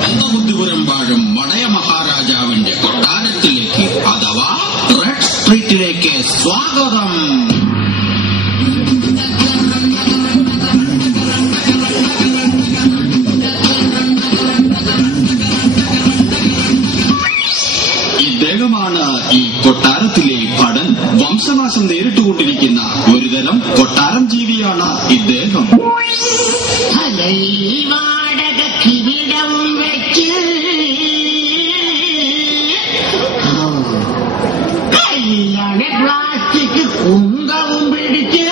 നന്ദബുദ്ധിപുരം വാഴും മടയ മഹാരാജാവിന്റെ കൊട്ടാരത്തിലേക്ക് അഥവാ റെഡ് സ്ട്രീറ്റിലേക്ക് സ്വാഗതം. ഇദ്ദേഹമാണ് ഈ കൊട്ടാരത്തിലെ ഭടൻ. വംശനാശം നേരിട്ടുകൊണ്ടിരിക്കുന്ന ഒരുതരം കൊട്ടാരം ജീവിയാണ് ഇദ്ദേഹം. പ്ലാസ്റ്റിക് കുന്തവും പിടിച്ച്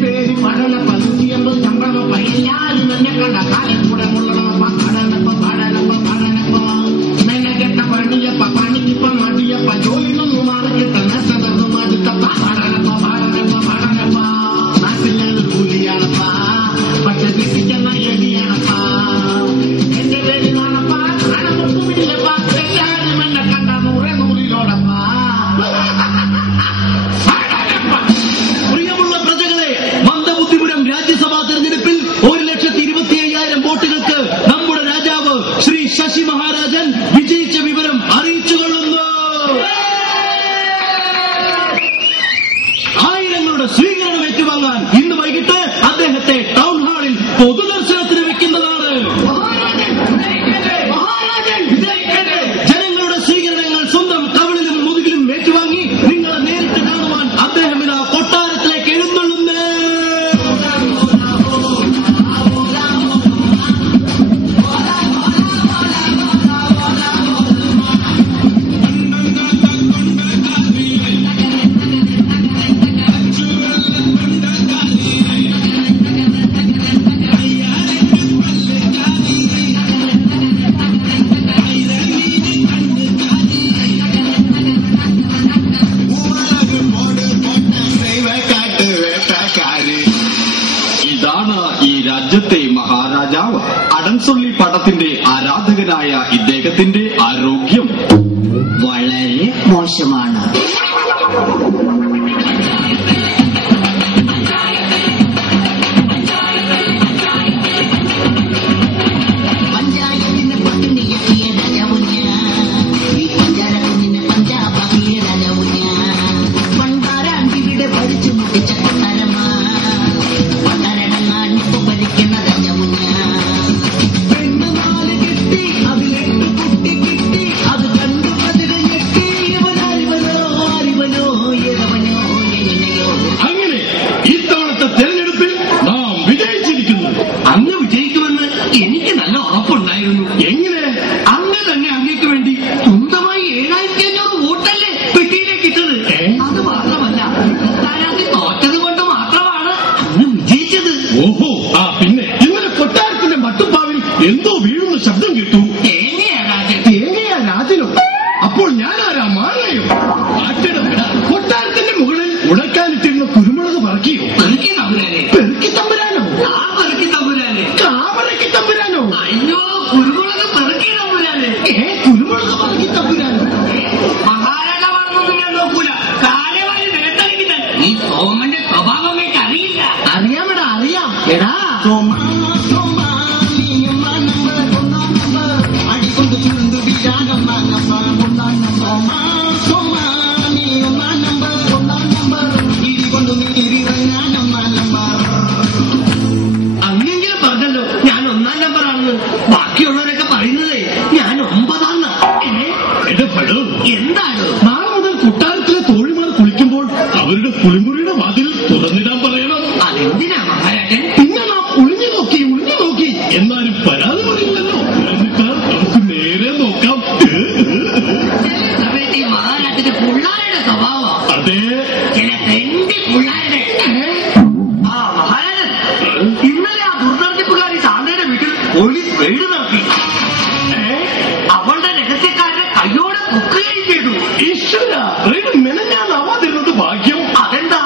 പേര് പഠന 150 ശമ്പളം പയ്യാലും എന്നെ കണ്ട കാലം കൂടെ മുള്ളണപ്പ പഠനപ്പ മെനക്കെട്ട പണിക്കിപ്പ മടിയപ്പ ജോലിനൊന്നും മാറിക്കിട്ട നെട്ടതൊന്നും അടുത്തപ്പ പഠനപ്പ നാട്ടിലത് കൂലിയാണപ്പ പക്ഷെ കിട്ടിക്കുന്ന എടിയാണപ്പ എന്റെ പേര് കാണപ്പ കാണൊന്നുമില്ലപ്പ എല്ലാരും എന്നെ കണ്ട 100 പ്രിയമുള്ള പ്രജകളെ, മന്ദബുദ്ധിപുരം രാജ്യസഭാ തെരഞ്ഞെടുപ്പിൽ 1,25,000 വോട്ടുകൾക്ക് നമ്മുടെ രാജാവ് ശ്രീ ശശി മഹാരാജൻ വിജയിച്ച വിവരം അറിയിച്ചുകൊള്ളുന്നു. ആയിരങ്ങളുടെ സ്വീകരണം ഏറ്റുവാങ്ങാൻ ഇന്ന് വൈകിട്ട് അദ്ദേഹത്തെ ടൗൺ ഹാളിൽ പൊതുദർശനത്തിന് വെക്കുന്നതാണ്. ജനങ്ങളുടെ സ്വീകരണങ്ങൾ സ്വന്തം കവിളിലും മുതുകിലും ഏറ്റുവാങ്ങി നിങ്ങളെ നേരിട്ട് കാണുവാൻ അദ്ദേഹം ഇതാ കൊട്ടാരത്തിലേക്ക് എഴുന്നള്ളുന്നു. ഇതാണ് ഈ രാജ്യത്തെ മഹാരാജാവ്. അടൻസൊള്ളി പടത്തിന്റെ ആരാധകനായ ഇദ്ദേഹത്തിന്റെ ആരോഗ്യം വളരെ മോശമാണ്. പഞ്ചായത്തിന് പട്ടിണിയെത്തിയ രാജാവുഞ്ഞ ഈ പഞ്ചാരക്കുഞ്ഞിനെ പഞ്ചാബാക്കിയ രാജാവുഞ്ഞ പണ്ടാരാണ്ടിവിടെ ഭരിച്ചു മുട്ടിച്ച കൊട്ടാരമ്മ പണ്ടാരടങ്ങാനിപ്പോ ഭരിക്കുന്ന രാജാവുഞ്ഞ പെണ്ണുനാല് കിട്ടി അതിലെട്ട് കുട്ടി കിട്ടി അത് കണ്ടു പതിരെ ഞെട്ടി ഇവനാരിവനോ ആരിവനോ ഏതവനോ എങ്ങനെയോ. അങ്ങനെ ഇത്തവണത്തെ തെരഞ്ഞെടുപ്പിൽ നാം വിജയിച്ചിരിക്കുന്നു. അങ്ങ് വിജയിക്കുമെന്ന് എനിക്ക് നല്ല ഉറപ്പുണ്ടായിരുന്നു. എങ്ങനെ? അങ്ങ് തന്നെ അങ്ങേക്ക് വേണ്ടി സ്വന്തമായി 7,500 വോട്ടല്ലേ പെട്ടിയിലേക്ക് ഇട്ടത്. അത് മാത്രമല്ല സ്ഥാനാർത്ഥി തോറ്റത് കൊണ്ട് മാത്രമാണ് അങ്ങ് വിജയിച്ചത്. ഓഹോ, പിന്നെ ഇന്നലെ കൊട്ടാരത്തിന്റെ മട്ടുപ്പാവിൽ എന്തോ വീഴുന്ന ശബ്ദം കേട്ടു. തേങ്ങയാ രാജനോ? അപ്പോൾ ഞാനാരാ? മാങ്ങയോ? കൊട്ടാരത്തിന്റെ മുകളിൽ ഉടക്കാനിട്ടിരുന്ന കുരുമുളക് പറക്കിയോ? പെറുക്കി തമ്പുരാനെ. പെറുക്കി തമ്പുരാനോ? പെറുക്കി തമ്പുരാനെ. കാവറക്കി തമ്പുരാനോ? അയ്യോ, കുരുമുളക് പെറുക്കി തമ്പുരാനെ. കുരുമുളക് പറക്കി തമ്പുരാനോ? മഹാരാജാവാണെന്നൊന്നും ഞാൻ നോക്കൂല. കാലവാരി വേട്ടടിക്കുന്നത് ഈ സോമന്റെ സ്വഭാവം എനിക്ക് അറിയില്ല. അറിയാമെടാ, അറിയാം. എടാ അടിക്കൊണ്ട് ചുരുണ്ടു വിചാരം ഇടികൊണ്ടു അങ്ങെങ്കിലും പറഞ്ഞല്ലോ ഞാൻ 1ാം നമ്പറാണെന്ന്. ബാക്കിയുള്ളവരൊക്കെ പറയുന്നതേ ഞാൻ 9ാണ്. എന്താണ്? നാളെ മുതൽ കൊട്ടാരത്തിലെ തോഴിമാർ കുളിക്കുമ്പോൾ അവരുടെ കുളിമുറിയുടെ വാതിൽ തുറന്നിടാൻ പറയണം. അതെന്തിനാ മഹാരാജൻ? പിന്നെ നാം ഒളിഞ്ഞു നോക്കി എന്നാലും പരാതി പറയില്ലല്ലോ. എന്നിട്ട് നമുക്ക് നേരെ നോക്കാം. സമയത്ത് ഈ മഹാരാജന്റെ പിള്ളാരുടെ സ്വഭാവം. അതെ, ചില തെണ്ടി പിള്ളാരുടെ. മഹാരാജൻ ഇന്നലെ ആ ദുർനടത്തിപ്പുകാരി ശാന്തയുടെ വീട്ടിൽ പോലീസ് റെയ്ഡ് നടത്തി. അവളുടെ രഹസ്യക്കാരനെ കയ്യോടെ പൊക്കുകയും ചെയ്തു. ഈശ്വര, മെനഞ്ഞാന്നാവാതിരുന്നത് ഭാഗ്യം. അതെന്താ?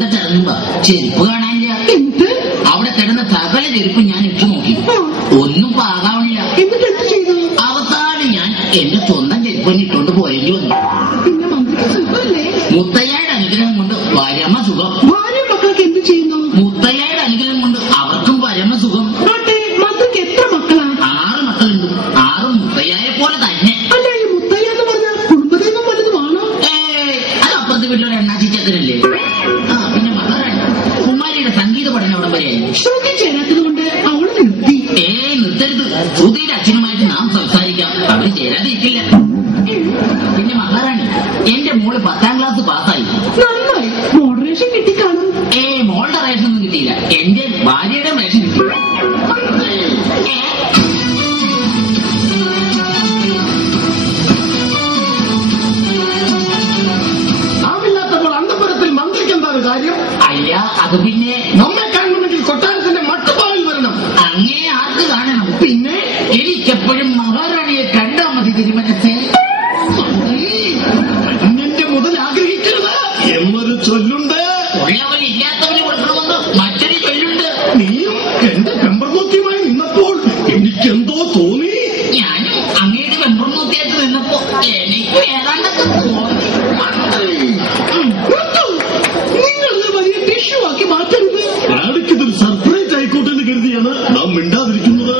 മുറ്റത്തിറങ്ങുമ്പോ ചെരുപ്പ് കാണാനില്ല. എന്നിട്ട് അവിടെ കിടന്ന സകല ചെരുപ്പ് ഞാൻ ഇട്ടു നോക്കി, ഒന്നും പാകാവില്ല. എന്നിട്ട് എന്ത് ചെയ്തു? അവസാനം ഞാൻ എന്റെ സ്വന്തം ചെരുപ്പ് ഇട്ടുകൊണ്ട് പോയേണ്ടി വന്നു. പിന്നെ മന്ത്രിക്ക് സുഖമല്ലേ? മുത്തയ്യയുടെ അനുഗ്രഹം കൊണ്ട് പരമസുഖം. ഭാര്യ മക്കൾക്ക് എന്ത് ചെയ്യുന്നു? മുത്തയ്യയുടെ അനുഗ്രഹം കൊണ്ട് അവർക്കും പരമസുഖം. ആട്ടെ, മന്ത്രിക്ക് എത്ര മക്കളാ? 6 മക്കളുണ്ട്. 6 മുത്തയ്യയെ പോലെ തന്നെ. അല്ല, ഈ മുത്തയ്യ എന്ന് പറഞ്ഞാൽ കുടുംബദൈവം വലുതുമാണോ? അത് അപ്പുറത്തെ വീട്ടിലൊരു എണ്ണാച്ചിച്ചക്കനല്ലേ. പിന്നെ മകളാണ് കുമാരിയുടെ സംഗീത പഠനം അവിടെ വരെയായി. ശ്രുതി ചേരാത്തത് കൊണ്ട് അവള് നിർത്തി. നിർത്തരുത്. ശ്രുതിയുടെ അച്ഛനുമായിട്ട് നാം സംസാരിക്കാം. അവര് ചേരാതിരിക്കില്ല. പിന്നെ മഹാറാണി, എന്റെ മോള് 10ാം ക്ലാസ് പാസ്സായി. നന്നായി. മോഡറേഷൻ കിട്ടിക്കാണും. മോളുടെ റേഷൻ ഒന്നും കിട്ടിയില്ല, എന്റെ ഭാര്യയുടെ റേഷൻ കിട്ടി. ആവില്ലാത്തപ്പോൾ അന്തപുരത്തിൽ മന്ത്രിക്ക് എന്താണ് കാര്യം? അല്ല, അത് പിന്നെ നമ്മെ കാണണമെങ്കിൽ കൊട്ടാരത്തിന്റെ മട്ടുപാവിൽ വരണം. അങ്ങേ ആർക്ക് കാണണം? പിന്നെ എനിക്കെപ്പോഴും മഹാറാണിയെ കണ്ടാൽ മതി തിരുമനത്തെ. നിന്റെ മുതൽ ആഗ്രഹിക്കരുത് എന്നൊരു ചൊല്ലുണ്ട്. ഉള്ളവന് ഇല്ലാത്തവന് കൊടുക്കണമെന്ന് മറ്റൊരു ചൊല്ലുണ്ട്. നീയും എന്റെ പെമ്പർനോത്തിയുമായി നിന്നപ്പോൾ എനിക്കെന്തോ തോന്നി. ഞാനും അങ്ങയുടെ വെമ്പർമൂത്തിയായിട്ട് നിന്നപ്പോ എനിക്ക് ഏതാണ്ടൊക്കെ തോന്നി. നിങ്ങളിത് വലിയ ടിഷ്യൂ ആക്കി മാറ്റരുത്. റാണിക്കിതൊരു സർപ്രൈസ് ആയിക്കോട്ടെ എന്ന് കരുതിയാണ് നാം മിണ്ടാതിരിക്കുന്നത്.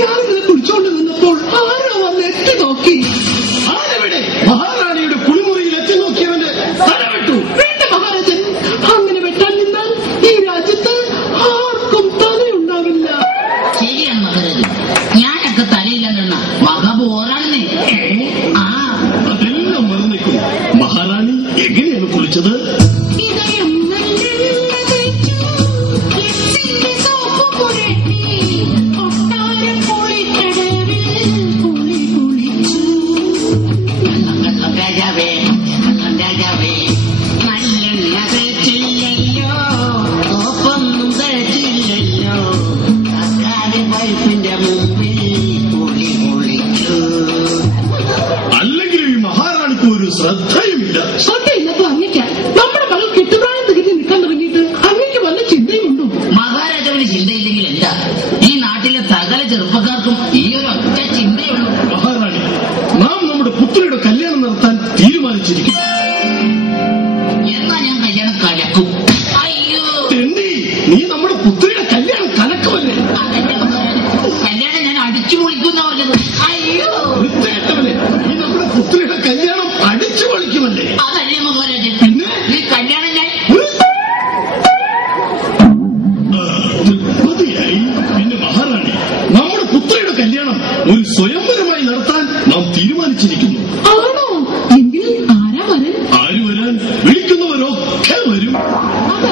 ഞാനിങ്ങനെ കുളിച്ചോണ്ട് നിന്നപ്പോൾ ആരോ വന്ന് എത്തി നോക്കി. ആരെവിടെ? മഹാറാണിയുടെ കുളിമുറിയിൽ എത്തി നോക്കിയവന്റെ തലവെട്ടു. വേണ്ട മഹാരാജൻ, അങ്ങനെ വെട്ടാൻ നിന്നാൽ ഈ രാജ്യത്ത് ആർക്കും തലയുണ്ടാവില്ല. ശരിയാണ് മഹാരാജൻ, ഞാനൊക്കെ തലയില്ലാണ്ടെന്ന മഹാബോറാണെന്നേ. അതെല്ലാം മറന്നേക്കും. മഹാറാണി എങ്ങനെയാണ് കുളിച്ചത്? ഇതയം നല്ലെണ്ണ തേച്ചു, എട്ടിന്റെ സോപ്പ് പുരട്ടി, കൊട്ടാര കുളിക്കടവിൽ കുളിച്ചു. രാജാവേ, രാജാവേ, നല്ലെണ്ണ തേച്ചില്ലല്ലോ, സോപ്പൊന്നും തേച്ചില്ലല്ലോ, അക്കാരെ വൈഫിന്റെ മുമ്പിൽ കുളിച്ചു. അല്ലെങ്കിൽ ഈ മഹാറാണിക്ക് ഒരു ശ്രദ്ധയുമില്ല. ശ്രദ്ധയില്ലാത്ത അങ്ങയ്ക്ക് നമ്മുടെ മകൾ കെട്ടുപ്രായം തിരിഞ്ഞ് നിൽക്കാൻ തുടങ്ങിയിട്ട് അങ്ങയ്ക്ക് വല്ല ചിന്തയുമുണ്ടോ? മഹാരാജാവിന് ചിന്തയില്ലെങ്കിൽ എന്താ? ഈ നാട്ടിലെ സകല ചെറുപ്പക്കാർക്കും ഈ ഒരു ഒറ്റ ചിന്തയുള്ളൂ. മഹാറാണി, നാം നമ്മുടെ പുത്രിയുടെ കല്യാണം നടത്താൻ തീരുമാനിച്ചിരിക്കുന്നു. എന്നാ ഞാൻ കല്യാണം കലക്കും. അയ്യോ, തെണ്ടി, നീ നമ്മുടെ പുത്രിയുടെ കല്യാണം കലക്കുമല്ലേ? അതെന്റെ മഹാരാജൻ, കല്യാണം ഞാൻ അടിച്ചു പൊളിക്കുന്ന പറഞ്ഞത്. അയ്യോ, വൃത്തികെട്ടവനെ, നീ നമ്മുടെ പുത്രിയുടെ കല്യാണം അടിച്ചു പൊളിക്കുമല്ലേ? അതല്ലേ മഹാരാജൻ. പിന്നെ ഈ കല്യാണം ഞാൻ മതിയായി. പിന്നെ മഹാറാണി, നമ്മുടെ പുത്രിയുടെ കല്യാണം ഒരു സ്വയംവരമായി നടത്താൻ നാം തീരുമാനിച്ചിരിക്കുന്നു. ആണോ? എങ്കിൽ ആരാ വരൻ? ആര് വരാൻ? വിളിക്കുന്നവരൊക്കെ വരും. അത്